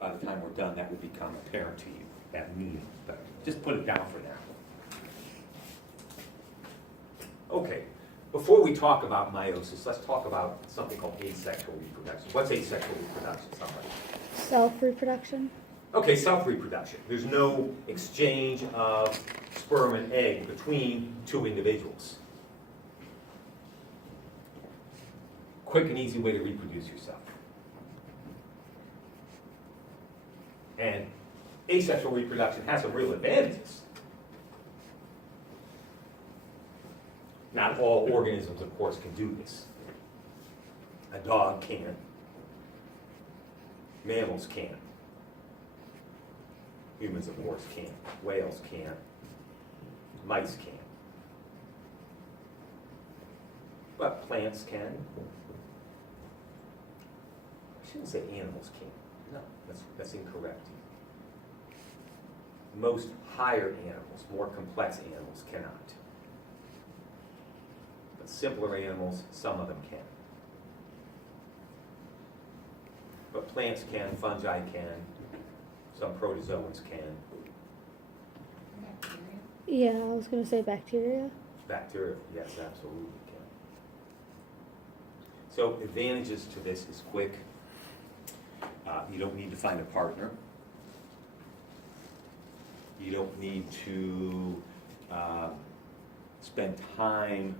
by the time we're done, that would become apparent to you, that meaning. But just put it down for now. Okay, before we talk about meiosis, let's talk about something called asexual reproduction. What's asexual reproduction, somebody? Self-reproduction? Okay, self-reproduction. There's no exchange of sperm and egg between two individuals. Quick and easy way to reproduce yourself. And asexual reproduction has some real advantages. Not all organisms, of course, can do this. A dog can. Mammals can. Humans, of course, can't. Whales can't. Mice can't. But plants can. I shouldn't say animals can't. No, that's incorrect. Most higher animals, more complex animals, cannot. But simpler animals, some of them can. But plants can, fungi can, some protozoans can. Bacteria? Yeah, I was going to say bacteria. Bacteria, yes, absolutely can. So advantages to this is quick. You don't need to find a partner. You don't need to spend time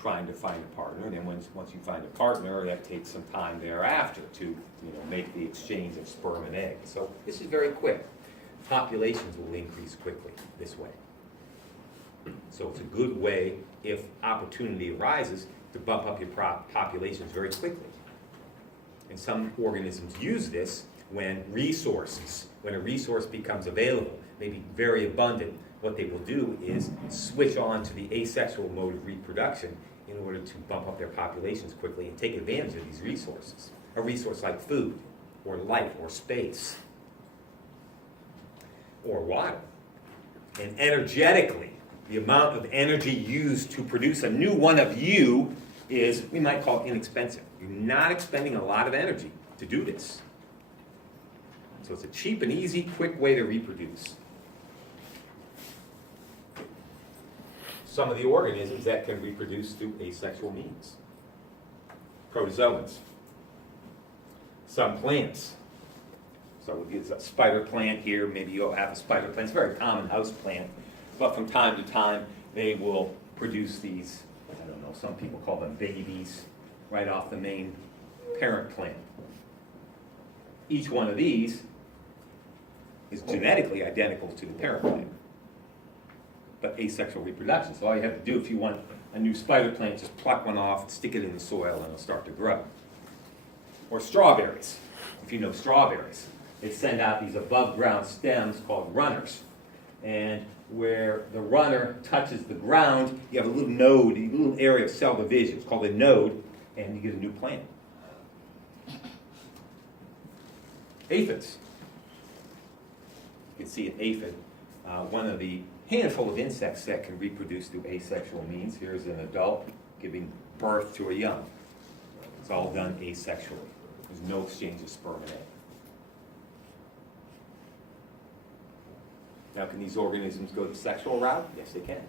trying to find a partner. And then once you find a partner, that takes some time thereafter to make the exchange of sperm and egg. So this is very quick. Populations will increase quickly this way. So it's a good way, if opportunity arises, to bump up your populations very quickly. And some organisms use this when a resource becomes available, maybe very abundant. What they will do is switch on to the asexual mode of reproduction in order to bump up their populations quickly and take advantage of these resources. A resource like food, or light, or space, or water. And energetically, the amount of energy used to produce a new one of you is, we might call it inexpensive. You're not expending a lot of energy to do this. So it's a cheap and easy, quick way to reproduce. Some of the organisms that can reproduce through asexual means. Protozoans. Some plants. So it's a spider plant here. Maybe you'll have a spider plant. It's a very common house plant. But from time to time, they will produce these, I don't know, some people call them babies, right off the main parent plant. Each one of these is genetically identical to the parent plant, but asexual reproduction. So all you have to do if you want a new spider plant, just pluck one off, stick it in the soil, and it'll start to grow. Or strawberries, if you know strawberries. They send out these above ground stems called runners. And where the runner touches the ground, you have a little node, a little area of cell division. It's called a node, and you get a new plant. Aphids. You can see an aphid, one of the handful of insects that can reproduce through asexual means. Here's an adult giving birth to a young. It's all done asexually. There's no exchange of sperm and egg. Now, can these organisms go the sexual route? Yes, they can.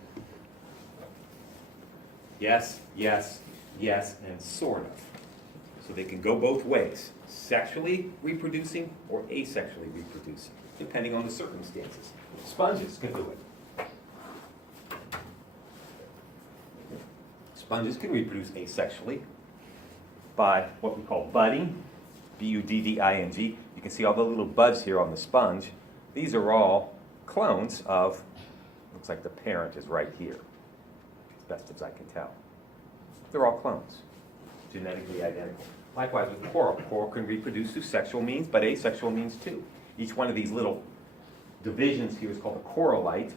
Yes, yes, yes, and sort of. So they can go both ways, sexually reproducing or asexually reproducing, depending on the circumstances. Sponges can do it. Sponges can reproduce asexually by what we call budding, B-U-D-D-I-N-G. You can see all the little buds here on the sponge. These are all clones of, looks like the parent is right here, as best as I can tell. They're all clones, genetically identical. Likewise with coral. Coral can reproduce through sexual means, but asexual means too. Each one of these little divisions here is called a corallite,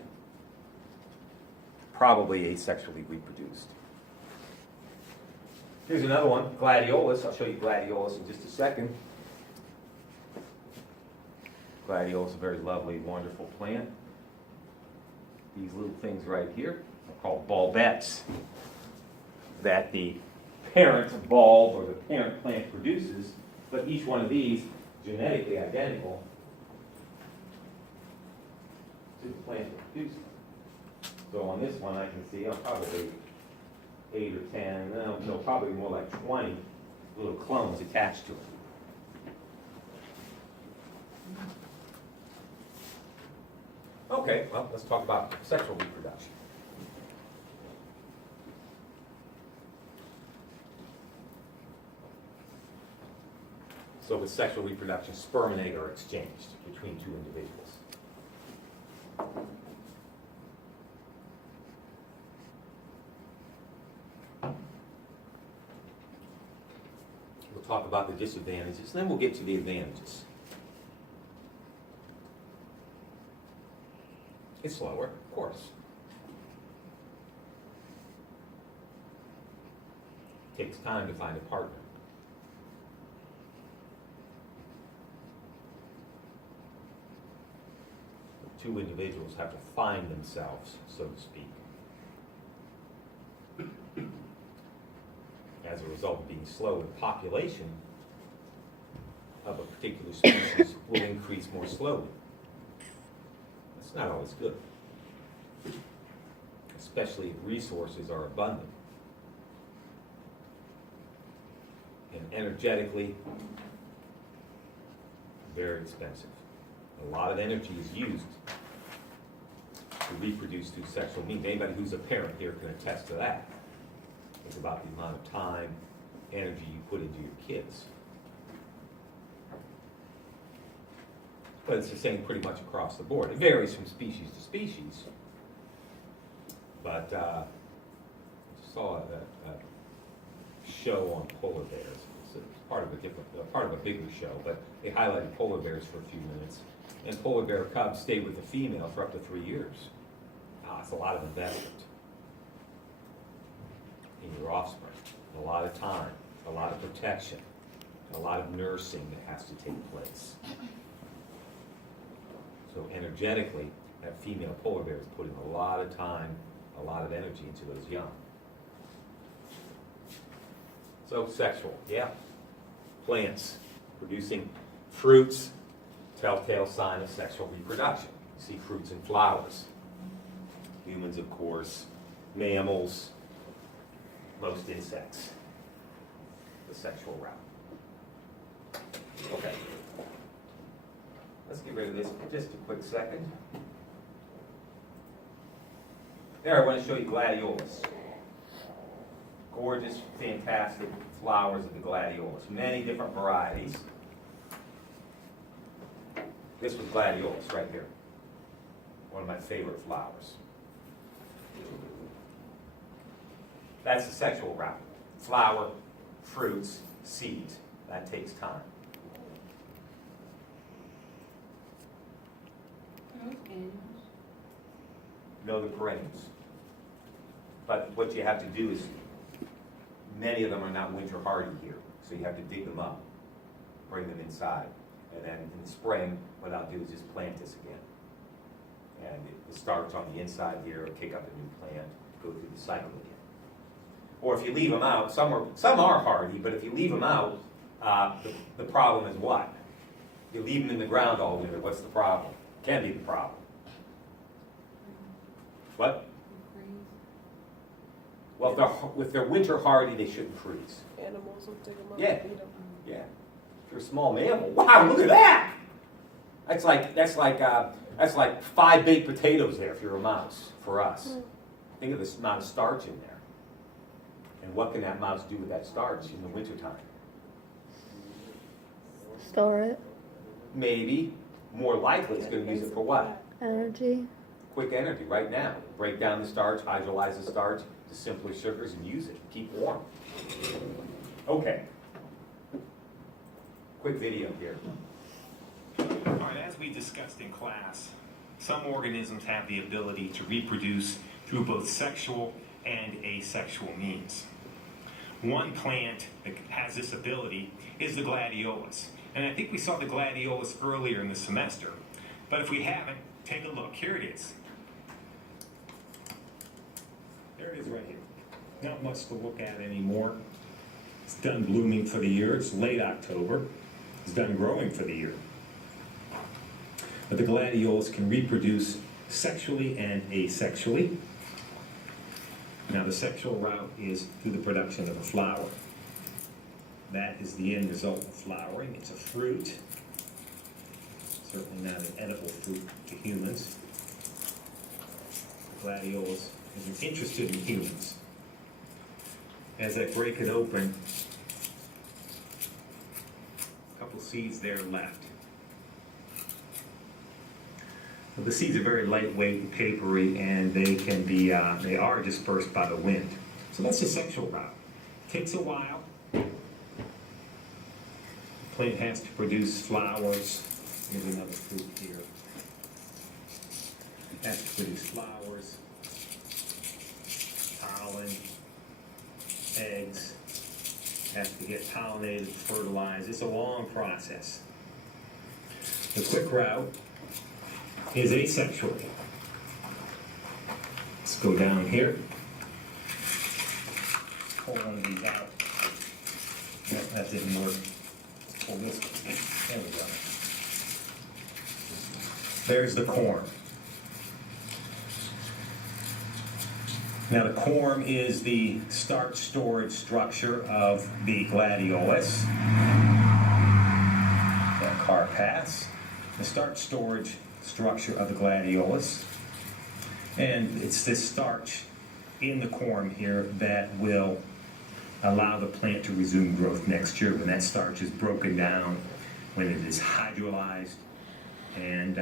probably asexually reproduced. Here's another one, gladiolus. I'll show you gladiolus in just a second. Gladiolus is a very lovely, wonderful plant. These little things right here are called bulbets that the parent bulb or the parent plant produces, but each one of these genetically identical to the plant that produced them. So on this one, I can see probably 8 or 10, no, probably more like 20 little clones attached to it. Okay, well, let's talk about sexual reproduction. So with sexual reproduction, sperm and egg are exchanged between two individuals. We'll talk about the disadvantages, and then we'll get to the advantages. It's slower, of course. It takes time to find a partner. Two individuals have to find themselves, so to speak. As a result of being slow, the population of a particular species will increase more slowly. That's not always good, especially if resources are abundant. And energetically, very expensive. A lot of energy is used to reproduce through sexual means. Anybody who's a parent here can attest to that. Think about the amount of time, energy you put into your kids. But it's the same pretty much across the board. It varies from species to species. But I saw a show on polar bears. It's part of a bigger show, but they highlighted polar bears for a few minutes. And polar bear cubs stay with the female for up to 3 years. It's a lot of investment in your offspring, a lot of time, a lot of protection, a lot of nursing that has to take place. So energetically, that female polar bear is putting a lot of time, a lot of energy into those young. So sexual, yeah. Plants producing fruits, telltale sign of sexual reproduction. You see fruits and flowers. Humans, of course, mammals, most insects, the sexual route. Okay. Let's get rid of this for just a quick second. There, I want to show you gladiolus. Gorgeous, fantastic flowers of the gladiolus. Many different varieties. This was gladiolus right here. One of my favorite flowers. That's the sexual route. Flower, fruits, seeds. That takes time. No, the perennials. But what you have to do is, many of them are not winter hardy here, so you have to dig them up, bring them inside, and then in the spring, what I'll do is just plant this again. And it starts on the inside here, kick up a new plant, go through the cycle again. Or if you leave them out, some are hardy, but if you leave them out, the problem is what? You leave them in the ground all winter, what's the problem? Can be the problem. What? Well, if they're winter hardy, they shouldn't freeze. Animals will dig them up. Yeah. And eat them. Yeah. If you're a small mammal, wow, look at that! That's like 5 baked potatoes there if you're a mouse, for us. Think of this amount of starch in there. And what can that mouse do with that starch in the wintertime? Store it. Maybe. More likely, it's going to use it for what? Energy. Quick energy, right now. Break down the starch, hydrolyze the starch to simpler sugars and use it. Keep warm. Okay. Quick video here. All right, as we discussed in class, some organisms have the ability to reproduce through both sexual and asexual means. One plant that has this ability is the gladiolus. And I think we saw the gladiolus earlier in the semester. But if we haven't, take a look. Here it is. There it is right here. Not much to look at anymore. It's done blooming for the year. It's late October. is done growing for the year. But the gladiolus can reproduce sexually and asexually. Now the sexual route is through the production of a flower. That is the end result of flowering. It's a fruit. Certainly not an edible fruit to humans. Gladiolus isn't interested in humans. As I break it open, a couple seeds there left. Well, the seeds are very lightweight and papery, and they can be they are dispersed by the wind. So that's the sexual route. Takes a while. The plant has to produce flowers. Here's another fruit here. It has to produce flowers, pollen, eggs. It has to get pollinated, fertilized. It's a long process. The quick route is asexual. Let's go down here. Pull one of these out. No, that didn't work. Let's pull this one. There we go. There's the corm. Now the corm is the starch storage structure of the gladiolus. That carpass. The starch storage structure of the gladiolus. And it's this starch in the corm here that will allow the plant to resume growth next year when that starch is broken down, when it is hydrolyzed, and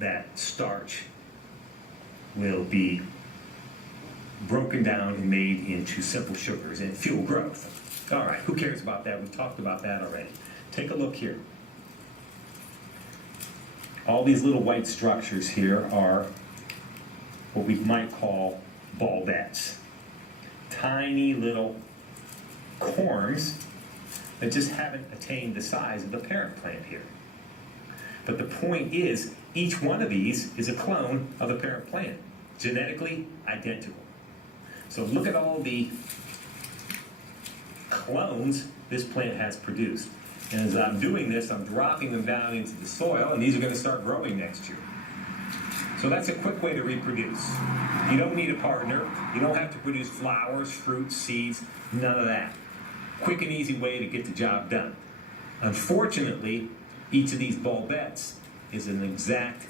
that starch will be broken down and made into simple sugars and fuel growth. All right, who cares about that? We've talked about that already. Take a look here. All these little white structures here are what we might call bulbets. Tiny little corms that just haven't attained the size of the parent plant here. But the point is, each one of these is a clone of the parent plant, genetically identical. So look at all the clones this plant has produced. And as I'm doing this, I'm dropping them down into the soil, and these are going to start growing next year. So that's a quick way to reproduce. You don't need a partner. You don't have to produce flowers, fruits, seeds, none of that. Quick and easy way to get the job done. Unfortunately, each of these bulbets is an exact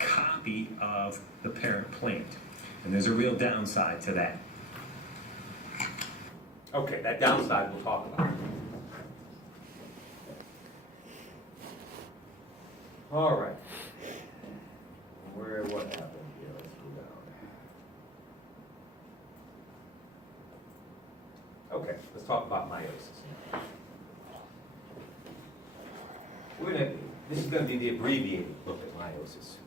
copy of the parent plant. And there's a real downside to that. Okay, that downside we'll talk about. All right. What happened here? Let's go down. Okay, let's talk about meiosis. This is going to be the abbreviated look at meiosis.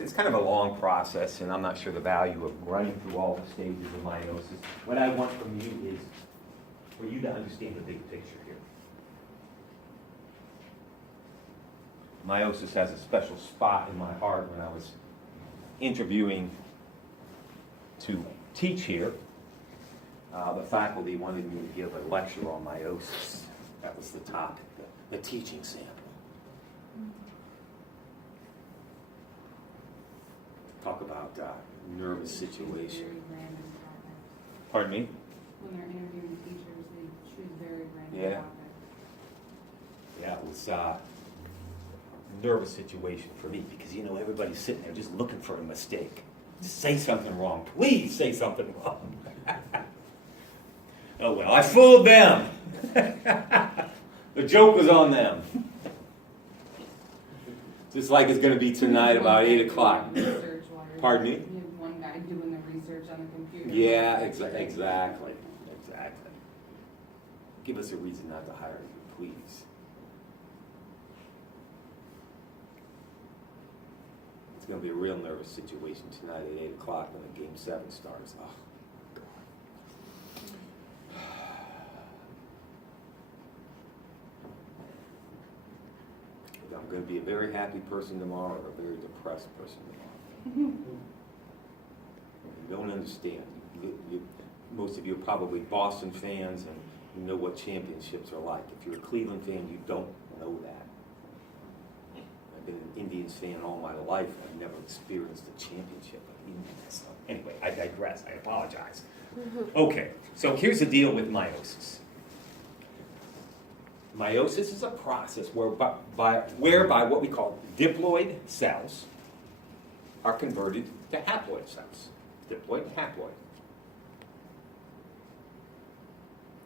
It's kind of a long process, and I'm not sure the value of running through all the stages of meiosis. What I want from you is for you to understand the big picture here. Meiosis has a special spot in my heart. When I was interviewing to teach here, the faculty wanted me to give a lecture on meiosis. That was the topic, the teaching sample. Talk about nervous situation. Pardon me? When they're interviewing teachers, they choose very random Yeah. topics. Yeah, it was nervous situation for me because, everybody's sitting there just looking for a mistake. Just say something wrong. Please say something wrong. Oh, well, I fooled them. The joke was on them. Just like it's going to be tonight about 8 o'clock. Pardon me? You have one guy doing the research on the computer. Yeah, exactly. Give us a reason not to hire you, please. It's going to be a real nervous situation tonight at 8 o'clock when the Game 7 starts. Oh, God. I'm going to be a very happy person tomorrow or a very depressed person tomorrow. You don't understand. Most of you are probably Boston fans, and You know what championships are like. If you're a Cleveland fan, you don't know that. I've been an Indians fan all my life. I've never experienced a championship of Indians. Anyway, I digress. I apologize. Okay, so here's the deal with meiosis. Meiosis is a process whereby what we call diploid cells are converted to haploid cells. Diploid and haploid.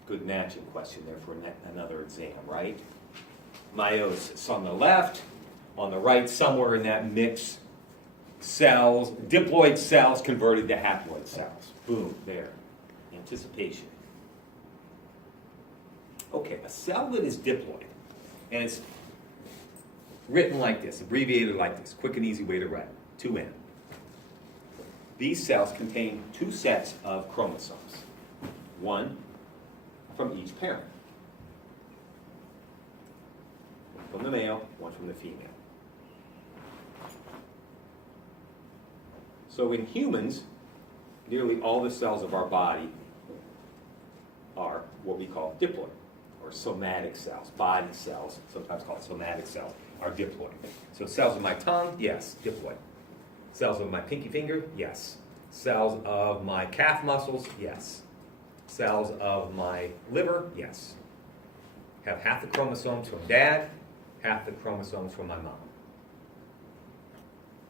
Good matching question there for another exam, right? Meiosis on the left, on the right, somewhere in that mix, cells, diploid cells converted to haploid cells. Boom, there. Anticipation. Okay, a cell that is diploid, and it's written like this, abbreviated like this, quick and easy way to write, 2N. These cells contain two sets of chromosomes, one from each parent. One from the male, one from the female. So in humans, nearly all the cells of our body are what we call diploid, or somatic cells, body cells, sometimes called somatic cells, are diploid. So cells of my tongue, yes, diploid. Cells of my pinky finger, yes. Cells of my calf muscles, yes. Cells of my liver, yes. Have half the chromosomes from dad, half the chromosomes from my mom.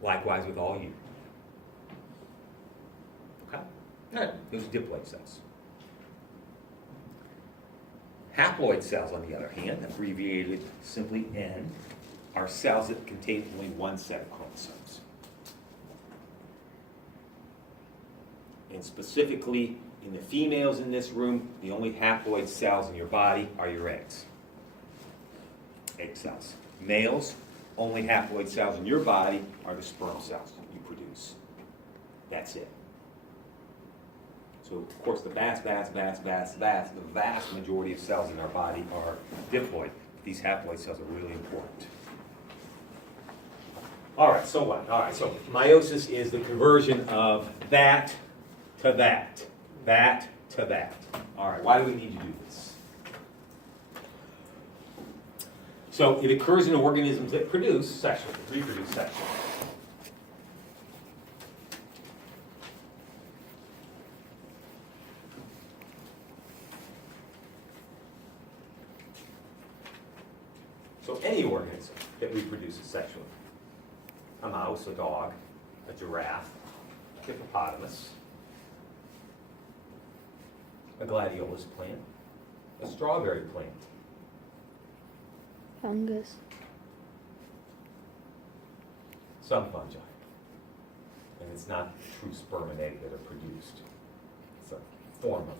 Likewise with all you. Okay? All right, those are diploid cells. Haploid cells, on the other hand, abbreviated simply N, are cells that contain only one set of chromosomes. And specifically, in the females in this room, the only haploid cells in your body are your eggs. Egg cells. Males, only haploid cells in your body are the sperm cells you produce. That's it. So, of course, the vast majority of cells in our body are diploid. These haploid cells are really important. All right, so what? All right, so meiosis is the conversion of that to that. That to that. All right, why do we need to do this? So it occurs in organisms that reproduce sexually. So any organism that reproduces sexually. A mouse, a dog, a giraffe, a hippopotamus, a gladiolus plant, a strawberry plant. Fungus. Some fungi. And it's not true sperm and egg that are produced. It's a form of